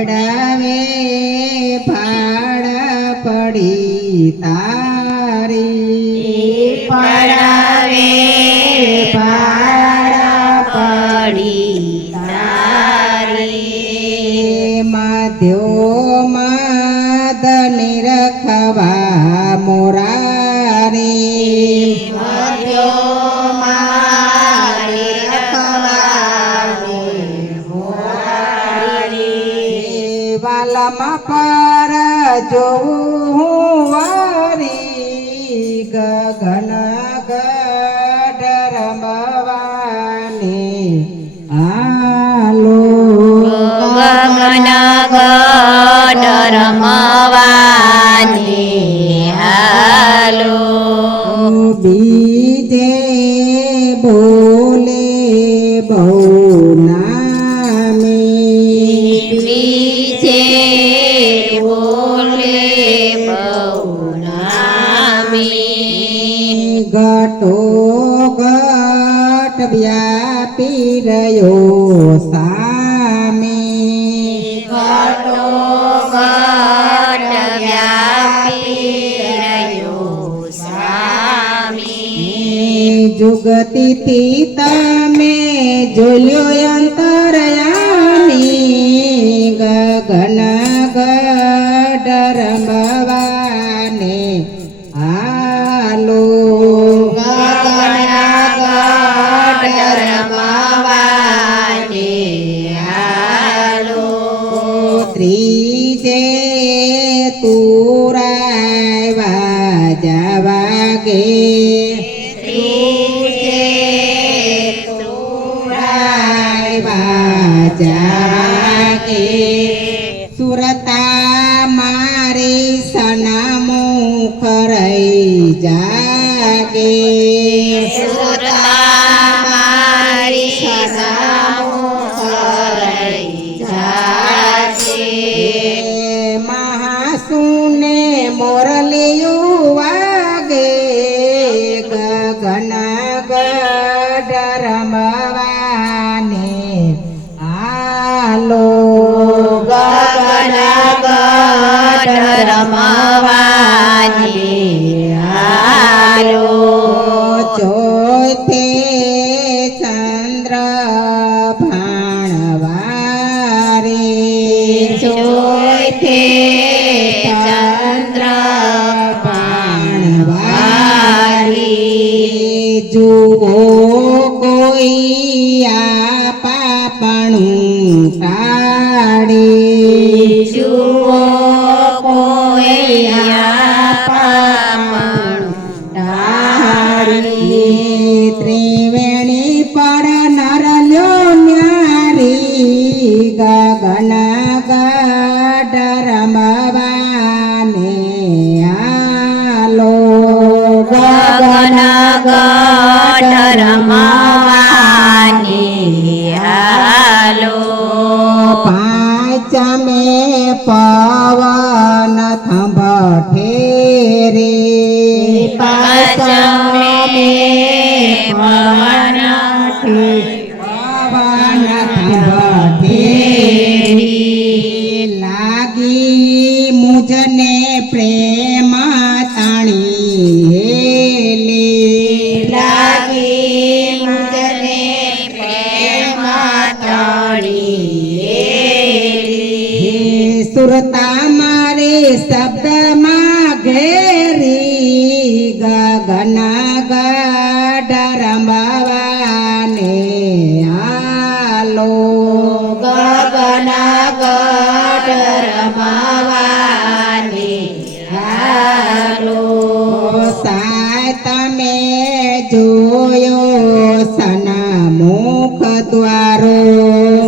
પડાવે ભાડા પડી તારી પડાવે ભાડા પડી તારી માધ્યો માદની રખવા મોરારી મધ્યો મારી રખવાની મોરારી વાલામાં પર જોઉં વારી ગગન ગઢ રમવાની આલો ગગન ગઢ રમવાની હાલો બીજે બોલે બહુ નામી બીજે બોલે બહુ નામી ઘટો ઘટ વ્યાપી રહ્યો સામી ઘટો ઘટ વ્યાપી રહ્યો સ્વામી જુગતિથી તમે જોયો અંતરયામી ગગન ગઢ રમવાને આલો ગગન ગઢ રમવાની હાલો ત્રીજે તુરાય વાગે ત્રીજે તુરાય વાગે સુરતા મારી સનામુખ રહી જાગે સુરતા મારી સનામુખ રહી જાશે મહાસુને મોરલિયું વાગે ગગન ગઢ રમવાને આલો ગગન ગઢ રમવાની હાલો ચોથે ચંદ્ર ભાણવારે ચોથે ચંદ્ર ભાણવારી જુઓ કોઈ આ પાપણું ટાળી જુઓ કોઈ આ પાપણ ટાળી ત્રિવેણી પર નરલ્યો ન્યારી ગગન ગઢ રમવાને આલો ગગન ગઢ રમવાની હાલો પાંચમે પવન થંભઠે રે પાંચમે પવન પવન થંભઠે લાગી મુજને પ્રેમ તાણી હેલી લાગી મુજને પ્રેમ તળી સુરતા મારે શબ્દમાં ઘેરી ગગન ગઢ રમવાને આલો ગગન ગઢ રમવાની હાલો સાય તમે જોયો સનામુખ દ્વારો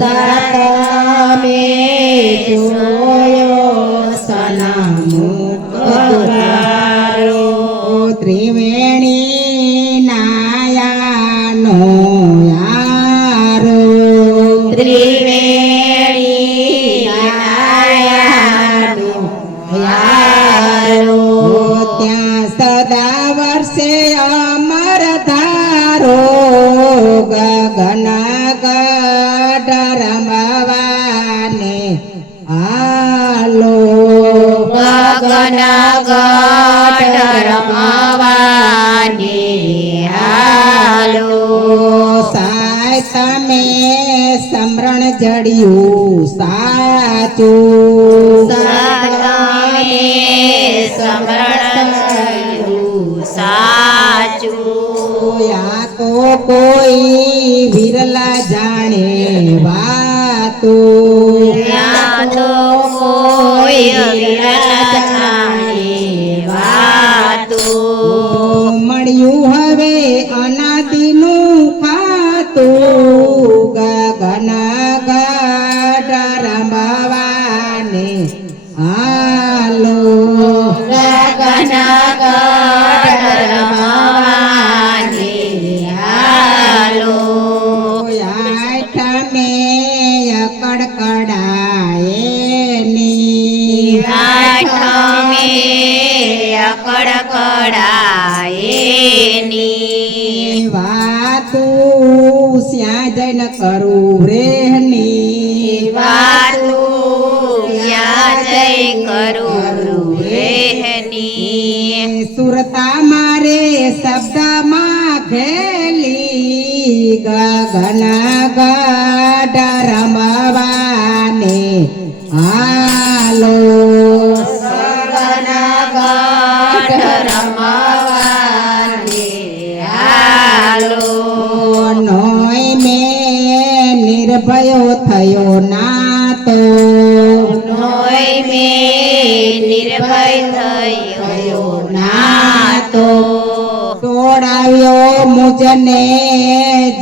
તમે જોયો સનામુખ દ્વારો ત્રિવેણી નાયાનો યારો ત્રિવેણી નાયાનો યારો ત્યાં સદા વર્ષે અમર ધારો ગગન ગઢ રમવાને રમવાની હાલો સાય તમે સમરણ જડિયું સાચું તમે સમરણ સાચું યા તો કોઈ વિરલા જાણે વાતું ત્યાં તો કોઈ વિરલા જાણે વાતું મળ્યું હવે અનાદિનું ખાતું ગગન ગઢ રમવાને હાલો ગગન ગઢ રમવાની હાલો આઠમે કડકડાયની આઠમે અકડકડાયની વાતું શ્યાં જઈને કરું રેહની વાતું ત્યાં જઈ કરું રહેની સુરતા મારે શબ્દમાં ઘેલી ગગન ગઢ રમવાને હાલો ગગન ગઢ રમવાની હાલો નોય મેં નિર્ભયો થયો નાતો નોય મેં નિર્ભય થયો નાતો તોડાવ્યો મુજને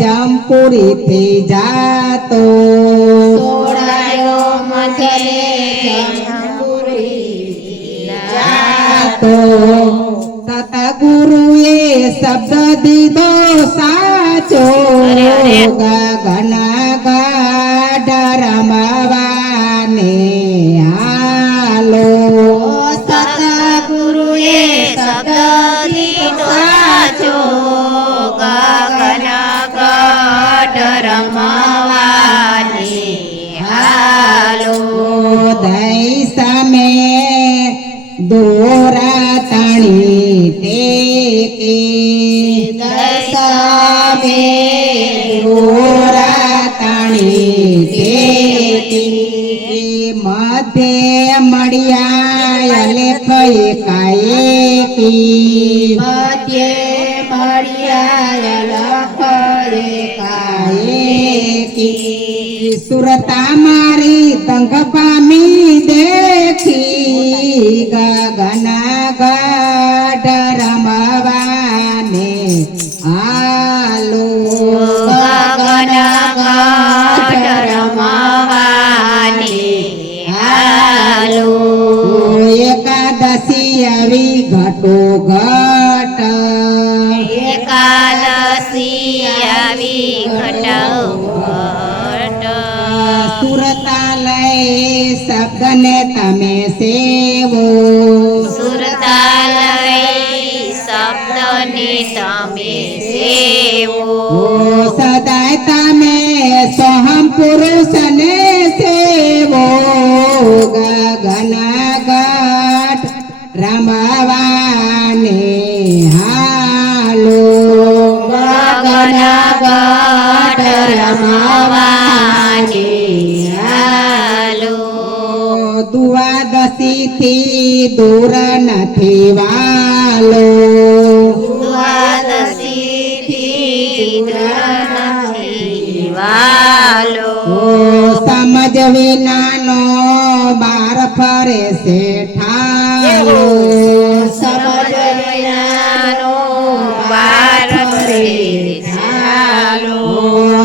જમપુરી થઈ જાતો તોડાયો મજે જમપુરી જાતો તત ગુરુએ શબ્દ દીધો સાચો અરે, અરે. ગગન ગઢ રમવાને હાલો સતગુરુએ શબ્દ દીધો સાચો ગગન ગઢ રમવાની હાલો દઈ સામે દોરા તાણી ટેકી દશામે દોરા તાણી ટેકી મધ્ય મળ્યા લેખય કાયકી મધ્યે મળ્યા લખે કાયકી સુરતા મારી તંગ પામી દેખી ગગન ગઢ રમવાને હાલો ગગન ગઢ રમવાની હાલો એકાદશી આવી ઘટો ઘટ એકાદશી આવી ઘટ સુરતાલય શબ્દને તમે સેવો સુરતાલય શબ્દની તમે સેવો સદાય તમે સોહમ પુરુષને સેવો ગગન ગઢ રમવાને હાલો ગગન ગઢ રમવાની હાલો દ્વાદશી થી દૂર નથી વાલો દ્વાદશી થી નથી વાલો સમજ વિનાનો બાર ફરે છે ઠાલો સમજ વિનાનો વાર ફરે ચાલો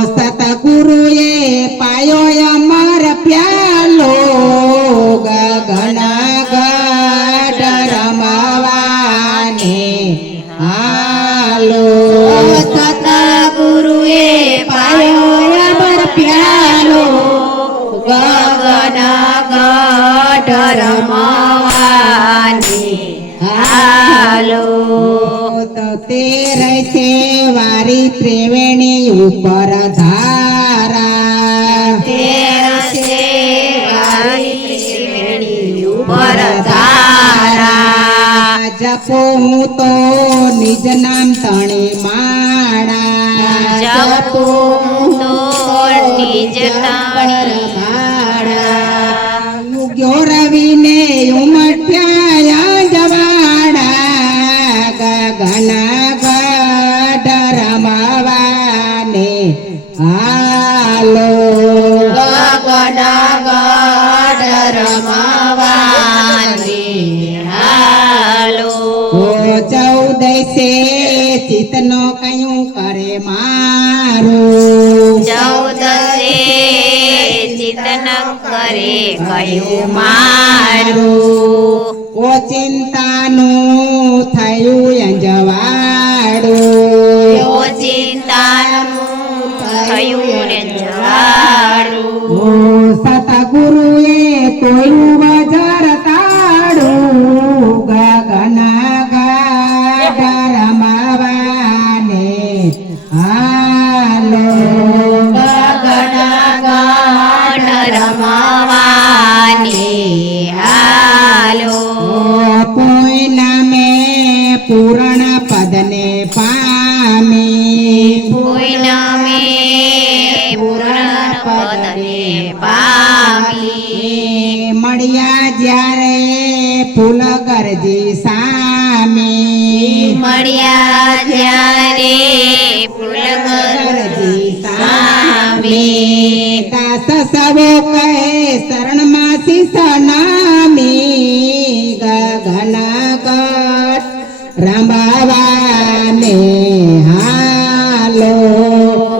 સતગુરુએ પાયો અમર પ્યાલો ગગન ગઢ રમવાને હાલો સતગુરુએ પાયો અમર પ્યાલો ગગન ગઢ રમવાની હાલો તો તે રહેશે વારી ત્રિવેણી ઉપર ધારા તેરસે વારી ત્રિવેણી ઉપર ધારા જપો હું તો નિજ નામ તણી માળા જપો તો નિજ તાણી માળા ઉગ્યો રવિને ઉમટ્યા જવાડા ગગન ગઢ રમવાને હાલો ગગન ગઢ રમવાની હાલો ઓ ચૌદસે ચિતનો કયું કરે મારું ચૌદસે ચિતન કરે કયું મારું ઓ ચિંતાનું થયું અંજવાડું યો ચિંતાનું થયું ને જવાડું ઓ સતગુરુએ તોયું બજાર તાડું ગગન ગાઢ રમવાને હાલો ગગન ગઢ રમવાની હાલો પૂર્ણમે પૂર્ણ પદને પામી પૂર્ણમે પૂર્ણ પદને પામી મળ્યા જ્યારે ફૂલ ગરજી સામી મળ્યા જ્યારે ફૂલગરજી સામી દાસ સવો કહે શરણમાં શીશ નામી ગગન ગઢ રમવાને હાલો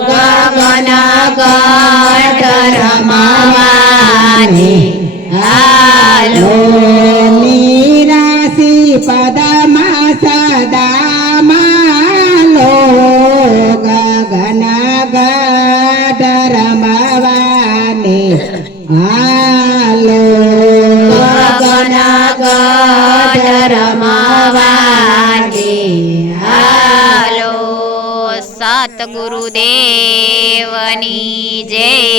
ગગન ગઢ રમવાની હાલો નિરાશી પદમાં સદા માલો ગગન ગઢ રમવાને હાલો ગગન ગઢ રમવાની હાલો સતગુરુદેવની જય